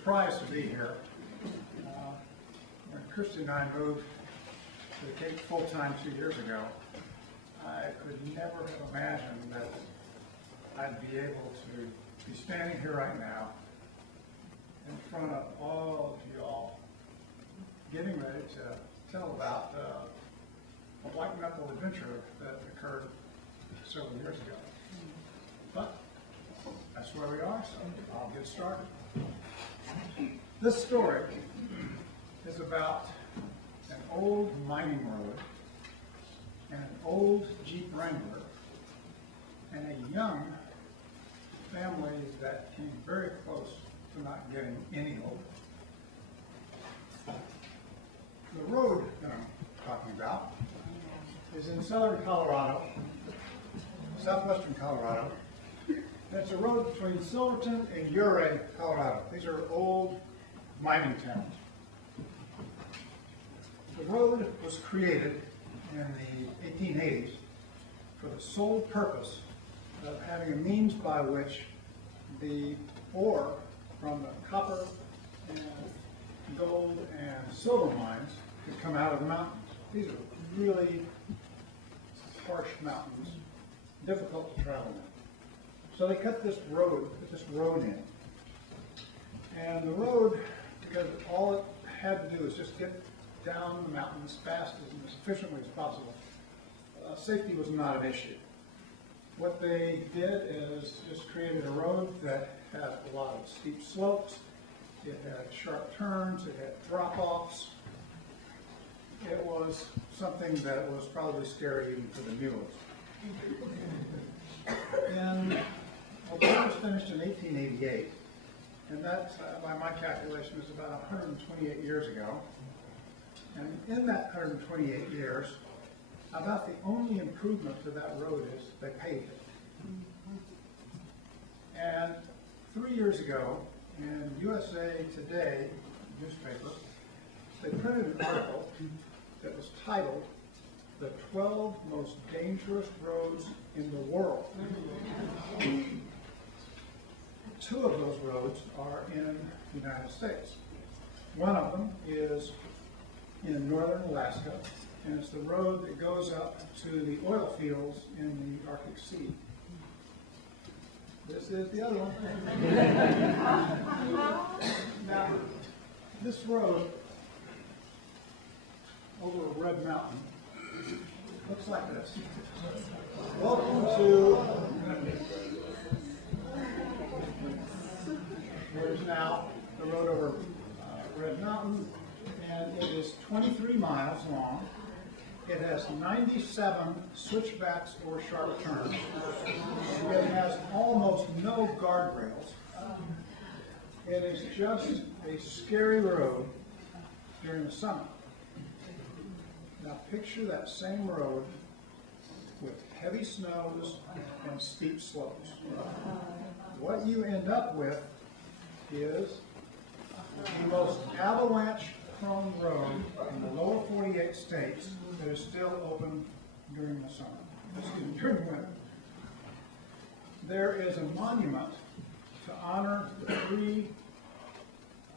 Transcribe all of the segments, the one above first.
surprised to be here. When Christy and I moved to the Cape full-time 2 years ago, I could never have imagined that I'd be able to be standing here right now in front of all of y'all, getting ready to tell about a white knuckle adventure that occurred several years ago. But that's where we are, so I'll get started. This story is about an old mining road and an old Jeep Wrangler and a young family that came very close to not getting any older. The road that I'm talking about is in southern Colorado, southwestern Colorado. And it's a road between Silverton and Ouray, Colorado. These are old mining towns. The road was created in the 1880s for the sole purpose of having a means by which the ore from the copper and gold and silver mines could come out of the mountains. These are really harsh mountains, difficult to travel in. So they cut this road in. And the road, because all it had to do was just get down the mountain as fast and as efficiently as possible, safety was not an issue. What they did is just created a road that had a lot of steep slopes, it had sharp turns, it had drop-offs. It was something that was probably scary even for the mules. And the road was finished in 1888, and that, by my calculation, is about 128 years ago. And in that 128 years, about the only improvement to that road is they paved it. And 3 years ago, in USA Today newspaper, they printed an article that was titled, "The 12 Most Dangerous Roads in the World." 2 of those roads are in the United States. One of them is in northern Alaska, and it's the road that goes up to the oil fields in the Arctic Sea. This is the other one. Now, this road over a red mountain looks like this. Welcome to there's now the road over Red Mountain, and it is 23 miles long. It has 97 switchbacks or sharp turns. It has almost no guardrails. It is just a scary road during the summer. Now picture that same road with heavy snows and steep slopes. What you end up with is the most avalanche-prone road in the lower 48 states that is still open during the summer, during the winter. There is a monument to honor the 3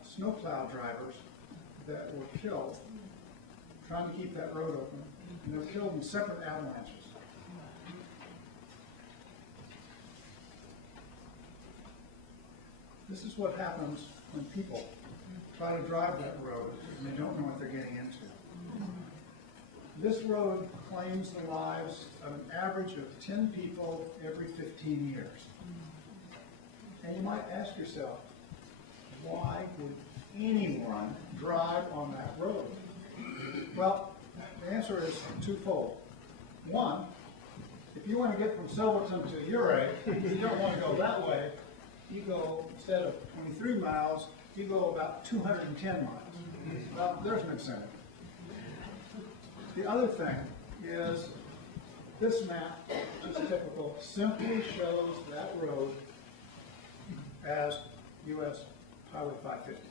snowplow drivers that were killed trying to keep that road open, and they were killed in separate avalanches. This is what happens when people try to drive that road and they don't know what they're getting into. This road claims the lives of an average of 10 people every 15 years. And you might ask yourself, why would anyone drive on that road? Well, the answer is twofold. One, if you want to get from Silverton to Ouray, you don't want to go that way. You go, instead of 23 miles, you go about 210 miles. Well, there's an incentive. The other thing is this map, which is typical, simply shows that road as US Highway 550.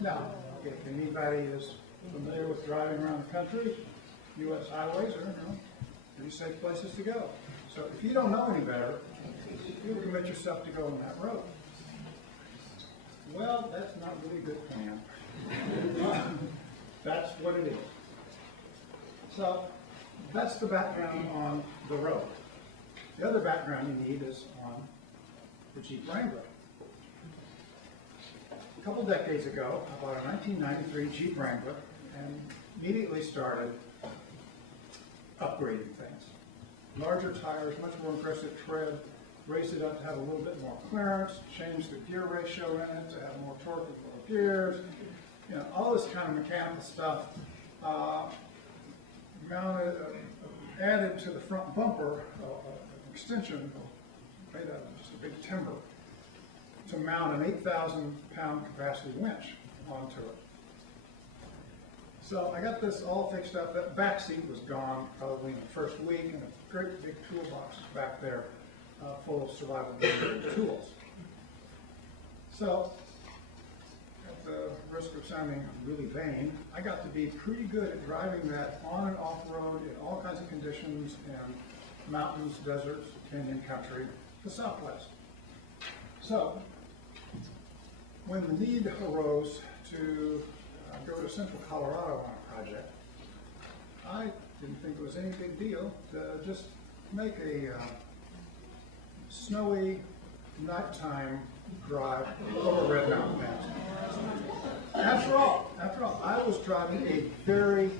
Now, if anybody is familiar with driving around the country, US highways are pretty safe places to go. So if you don't know any better, you would commit yourself to go on that road. well, that's not really a good plan. That's what it is. So that's the background on the road. The other background you need is on the Jeep Wrangler. A couple decades ago, I bought a 1993 Jeep Wrangler and immediately started upgrading things. Larger tires, much more impressive tread, raised it up to have a little bit more clearance, changed the gear ratio in it to have more torque with lower gears, you know, all this kind of mechanical stuff. Added to the front bumper an extension made out of just a big timber to mount an 8,000-pound capacity winch onto it. So I got this all fixed up. That back seat was gone probably in the first week, and a great big toolbox back there full of survival tools. So, at the risk of sounding really vain, I got to be pretty good at driving that on and off road in all kinds of conditions in mountains, deserts, canyon country, the Southwest. So, when the need arose to go to central Colorado on a project, I didn't think it was any big deal to just make a snowy nighttime drive over Red Mountain Pass. After all, I was driving a very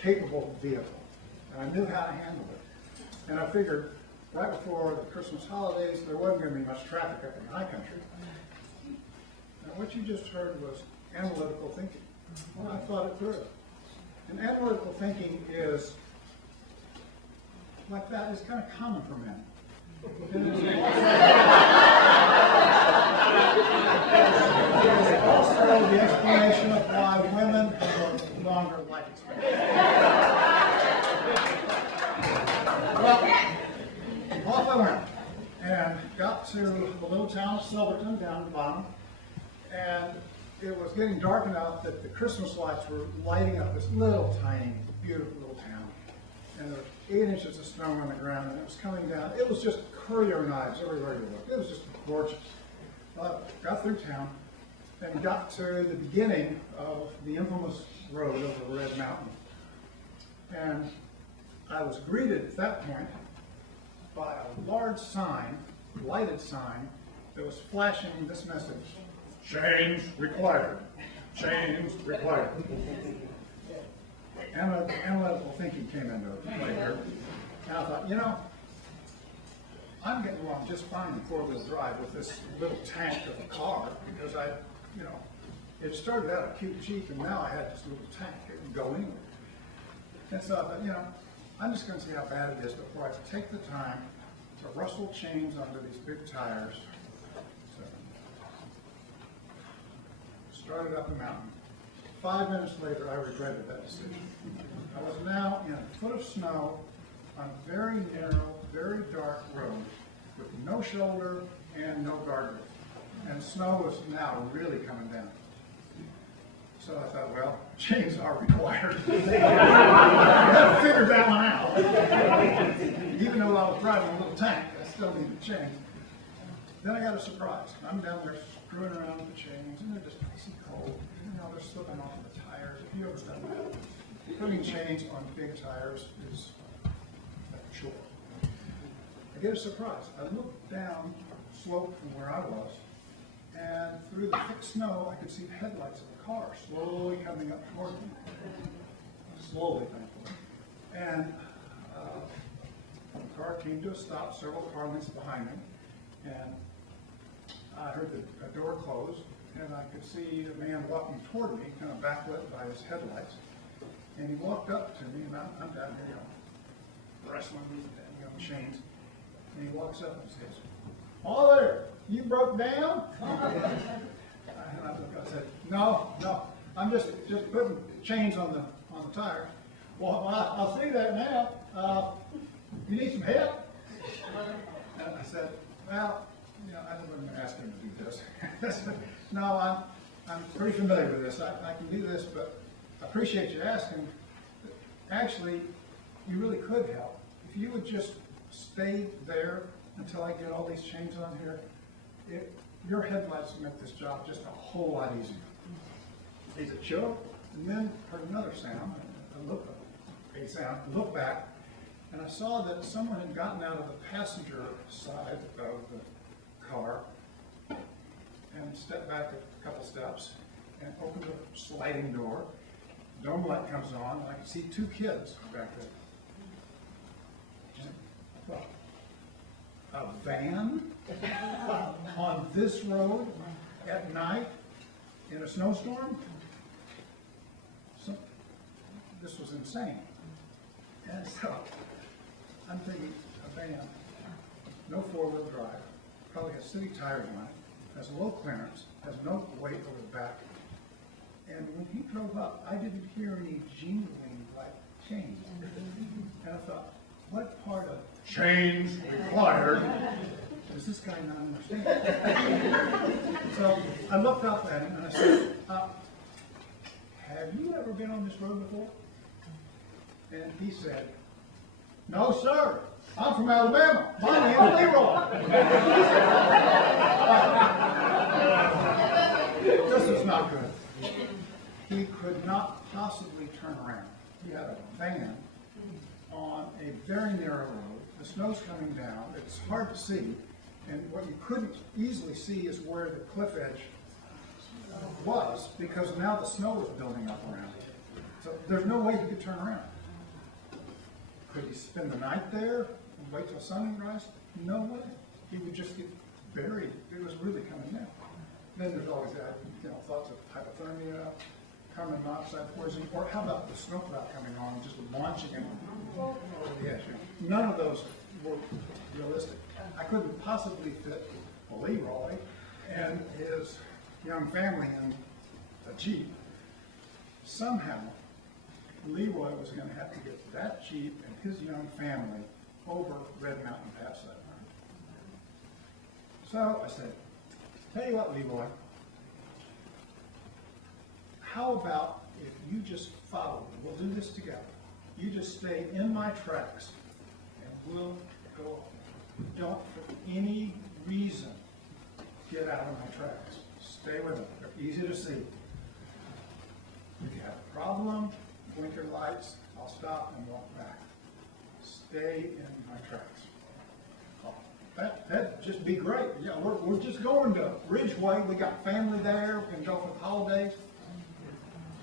capable vehicle, and I knew how to handle it. And I figured right before the Christmas holidays, there wasn't going to be much traffic up in the high country. Now, what you just heard was analytical thinking. Well, I thought it through. And analytical thinking is like that is kind of common for men. It's also the explanation of why women have a longer life expectancy. Well, off I went and got to the little town of Silverton down the bottom, and it was getting dark enough that the Christmas lights were lighting up this little tiny, beautiful little town. And there were 8 inches of snow on the ground, and it was coming down. It was just courier knives everywhere you looked. It was just gorgeous. Got through town and got to the beginning of the infamous road over Red Mountain. And I was greeted at that point by a large sign, lighted sign, that was flashing this message: change required. Change required. Analytical thinking came into play here. And I thought, you know, I'm getting along just fine in four-wheel drive with this little tank of a car, because it started out a cute Jeep, and now I had this little tank. It would go anywhere. And so I thought, you know, I'm just going to see how bad it is before I take the time to rustle chains onto these big tires. Started up the mountain. 5 minutes later, I regretted that decision. I was now in a foot of snow on a very narrow, very dark road with no shoulder and no guardrail. And snow was now really coming down. So I thought, well, chains are required. I had to figure that one out. Even though I was driving a little tank, I still needed chains. Then I got a surprise. I'm down there screwing around with the chains, and they're just icy cold. You know, they're slipping off of the tires. If you ever done that, putting chains on big tires is like a chore. I get a surprise. I look down the slope from where I was, and through the thick snow, I could see the headlights of the car slowly coming up toward me. Slowly, thankfully. And the car came to a stop several car lengths behind me, and I heard the door close, and I could see a man walking toward me, kind of backlit by his headlights. And he walked up to me, and I'm down here, you know, wrestling with chains. And he walks up and says, "Oh there, you broke down?" And I said, "No, I'm just putting chains on the tires." "Well, I'll see that now. You need some help?" And I said, "Well, you know, I wasn't ask him to do this." "No, I'm pretty familiar with this. I can do this, but I appreciate you asking. Actually, you really could help. If you would just stay there until I get all these chains on here, your headlights make this job just a whole lot easier. He's a chill, and then heard another sound, a sound, looked back, and I saw that someone had gotten out of the passenger side of the car and stepped back a couple steps and opened a sliding door. Dome light comes on, and I can see two kids back there. Well, a van on this road at night in a snowstorm? This was insane. And so I'm thinking, a van, no four-wheel drive, probably has city tires on it, has low clearance, has no weight over the back. And when he drove up, I didn't hear any jingling like chains. And I thought, what part of change required does this guy not understand? So I looked up at him and I said, have you ever been on this road before? And he said, no, sir. I'm from Alabama. My name's Leroy. This is not good. He could not possibly turn around. He had a van on a very narrow road. The snow's coming down. It's hard to see. And what you couldn't easily see is where the cliff edge was, because now the snow was building up around it. So there's no way he could turn around. Could he spend the night there and wait till sunrise? No way. He would just get buried. It was really coming down. Then there's always that, thoughts of hypothermia, carbon monoxide poisoning, or how about the snowplow coming on and just launching him over the edge? None of those were realistic. I couldn't possibly fit Leroy and his young family in a Jeep. Somehow, Leroy was going to have to get that Jeep and his young family over Red Mountain Pass that night. So I said, tell you what, Leroy, how about if you just follow me? We'll do this together. You just stay in my tracks and we'll go. Don't for any reason get out of my tracks. Stay with them. They're easy to see. If you have a problem, blink your lights, I'll stop and walk back. Stay in my tracks. Oh, that'd just be great. Yeah, we're just going to Ridgeway. We got family there. We can go for the holidays.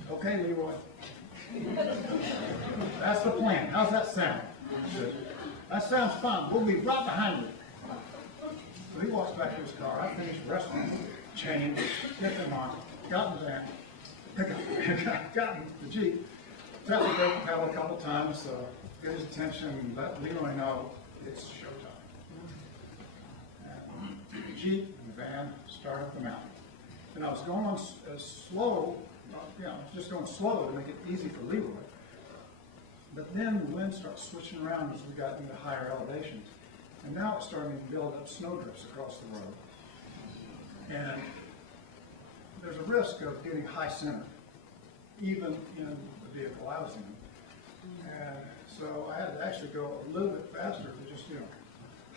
Okay, Leroy. That's the plan. How's that sound? That sounds fun. We'll be right behind you. So he walks back to his car. I finished wrestling, changed, get them on, got in the van, got in the Jeep. Sat the brake pedal a couple times, so get his attention, let Leroy know it's showtime. And the Jeep and the van started up the mountain. And I was going on slow, just going slow to make it easy for Leroy. But then the wind started switching around as we got into higher elevations. And now it's starting to build up snowdrifts across the road. And there's a risk of getting high center, even in the vehicle I was in. And so I had to actually go a little bit faster to just,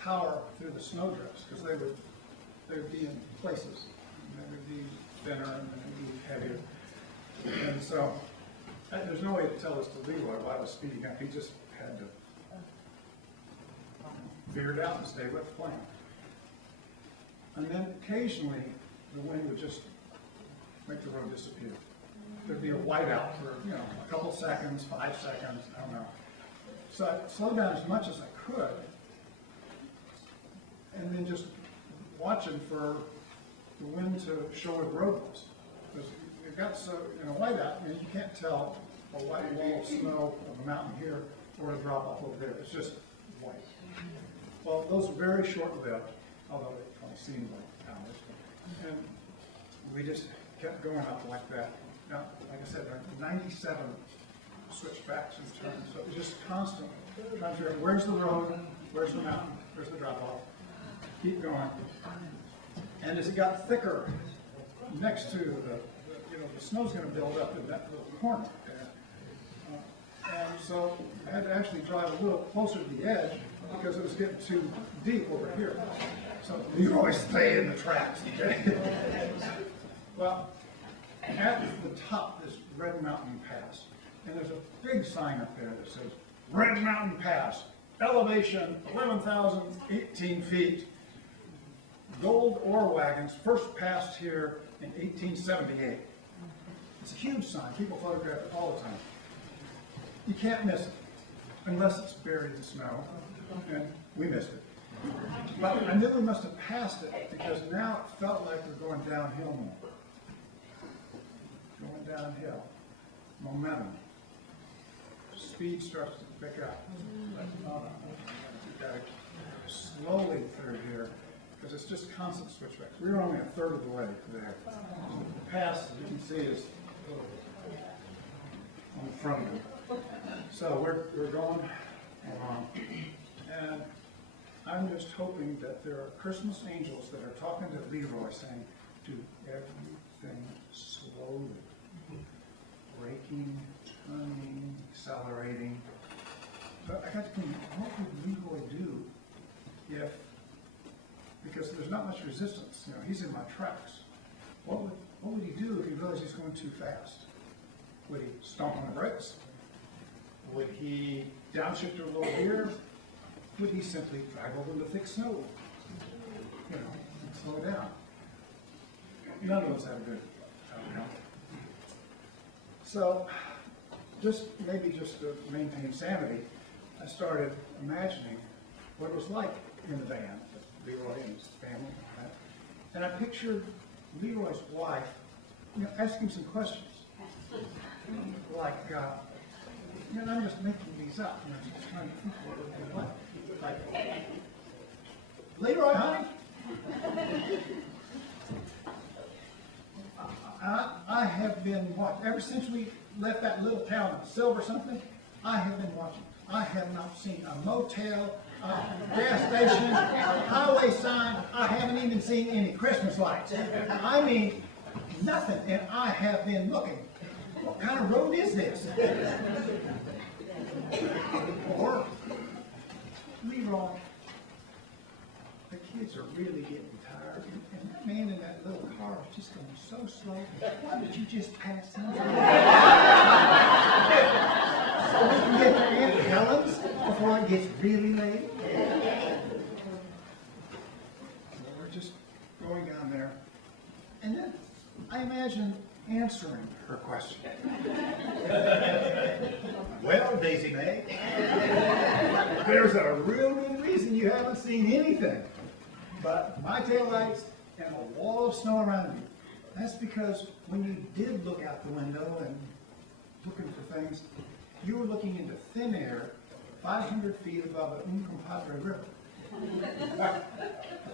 power through the snowdrifts, because they would be in places. And they would be thinner and they would be heavier. And so there's no way to tell this to Leroy why I was speeding up. He just had to figure it out and stay with the plan. And then occasionally the wind would just make the road disappear. There'd be a whiteout for a couple seconds, 5 seconds, I don't know. So I slowed down as much as I could, and then just watching for the wind to show where the road was. Because it got so in a whiteout, you can't tell a white wall of snow of a mountain here or a drop off over there. It's just white. Well, those were very short-lived, although they only seemed like hours. And we just kept going up like that. Now, like I said, there are 97 switchbacks and turns, so it was just constantly trying to figure out where's the road, where's the mountain, where's the drop-off. Keep going. And as it got thicker, next to the snow's going to build up in that little corner. And so I had to actually drive a little closer to the edge because it was getting too deep over here. So you always stay in the tracks, okay? Well, at the top is Red Mountain Pass. And there's a big sign up there that says, Red Mountain Pass, elevation 11,018 feet. Gold ore wagons first passed here in 1878. It's a huge sign. People photograph it all the time. You can't miss it unless it's buried in snow, and we missed it. But I knew we must have passed it because now it felt like we're going downhill more. Going downhill. Momentum. Speed starts to pick up. Slowly through here, because it's just constant switchbacks. We were only a third of the way there. The pass, you can see, is on the front of it. So we're going along, and I'm just hoping that there are Christmas angels that are talking to Leroy saying, do everything slowly. Braking, turning, accelerating. But I got to think, what would Leroy do if, because there's not much resistance, you know, he's in my tracks. What would he do if he realized he's going too fast? Would he stomp on the brakes? Would he downshift a little gear? Would he simply drive over in the thick snow? You know, and slow down. None of us have a good outcome. So, maybe just to maintain sanity, I started imagining what it was like in the van, Leroy and his family, right? And I pictured Leroy's wife, you know, asking some questions. Like, you know, I'm just making these up, and I'm just trying to think what it would be like. Like, Leroy, honey? I have been watching, ever since we left that little town of Silver something, I have been watching. I have not seen a motel, a gas station, a highway sign. I haven't even seen any Christmas lights. I mean, nothing, and I have been looking. What kind of road is this? Or, Leroy, the kids are really getting tired, and that man in that little car is just going so slow. Why did you just pass him? So we can get to Aunt Helen's before it gets really late. So we're just going down there, and then I imagine answering her question. Well, Daisy Mae, there's a real good reason you haven't seen anything but my taillights and a wall of snow around you. That's because when you did look out the window and looking for things, you were looking into thin air 500 feet above the Uncompadre River.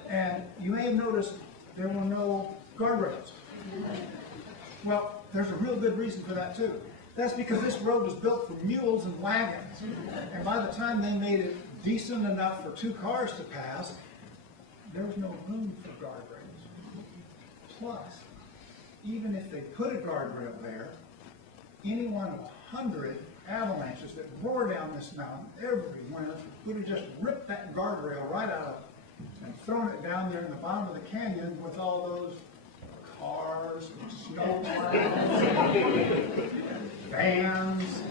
And you may have noticed there were no guardrails. Well, there's a real good reason for that too. That's because this road was built for mules and wagons. And by the time they made it decent enough for two cars to pass, there was no room for guardrails. Plus, even if they put a guardrail there, any one of 100 avalanches that roar down this mountain every winter would have just ripped that guardrail right out and thrown it down there in the bottom of the canyon with all those cars, snow plows, vans.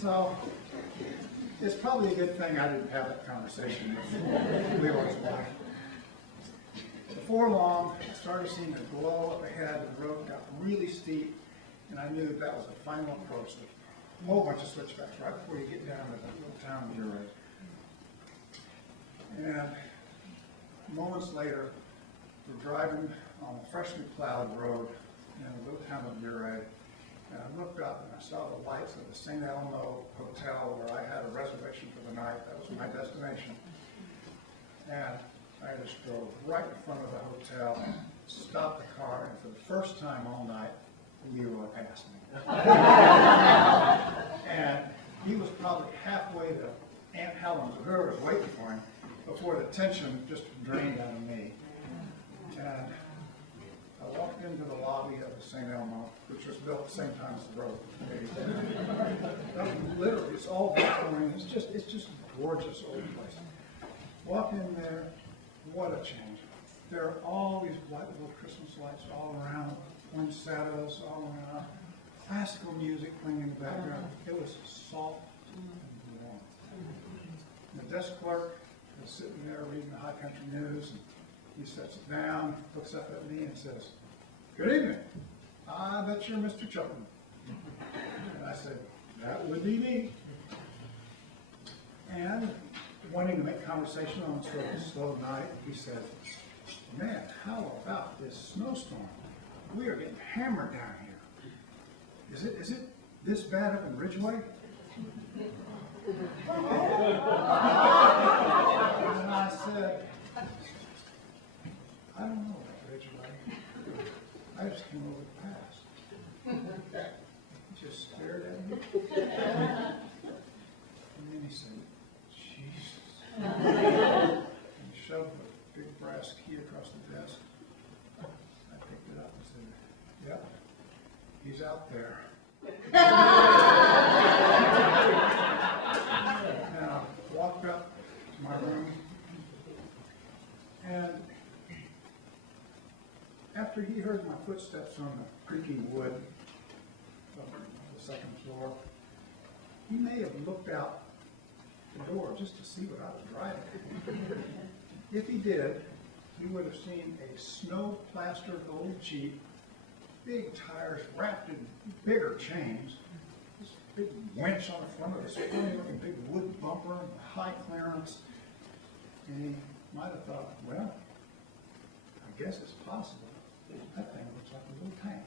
So it's probably a good thing I didn't have that conversation with Leroy's wife. Before long, I started seeing a glow up ahead, and the road got really steep, and I knew that was the final approach to a whole bunch of switchbacks right before you get down to that little town of Uray. And moments later, we're driving on a freshly plowed road in a little town of Uray, and I looked up and I saw the lights of the St. Elmo Hotel where I had a reservation for the night. That was my destination. And I just drove right in front of the hotel, stopped the car, and for the first time all night, Leroy passed me. And he was probably halfway to Aunt Helen's, or whoever was waiting for him, before the tension just drained out of me. And I I walked into the lobby of the St. Elmo, which was built at the same time as the road. Literally, it's all Victorian. It's just a gorgeous old place. Walk in there, what a change. There are all these white little Christmas lights all around, poinsettias all around, classical music playing in the background. It was soft and warm. The desk clerk was sitting there reading the High Country News, and he sets it down, looks up at me and says, "Good evening. I bet you're Mr. Chilton." And I said, "That would be me." And wanting to make conversation on sort of a slow night, he said, "Man, how about this snowstorm? We are getting hammered down here. Is it this bad up in Ridgeway?" And I said, "I don't know about Ridgeway. I just came over the pass." He just stared at me. And then he said, "Jesus." And shoved a big brass key across the desk. I picked it up and said, "Yep, he's out there." And I walked up to my room, and after he heard my footsteps on the creaky wood of the second floor, he may have looked out the door just to see what I was driving. If he did, he would have seen a snow-plastered old Jeep, big tires wrapped in bigger chains, this big winch on the front of this funny-looking big wood bumper, high clearance, and he might have thought, well, I guess it's possible. That thing looks like a little tank.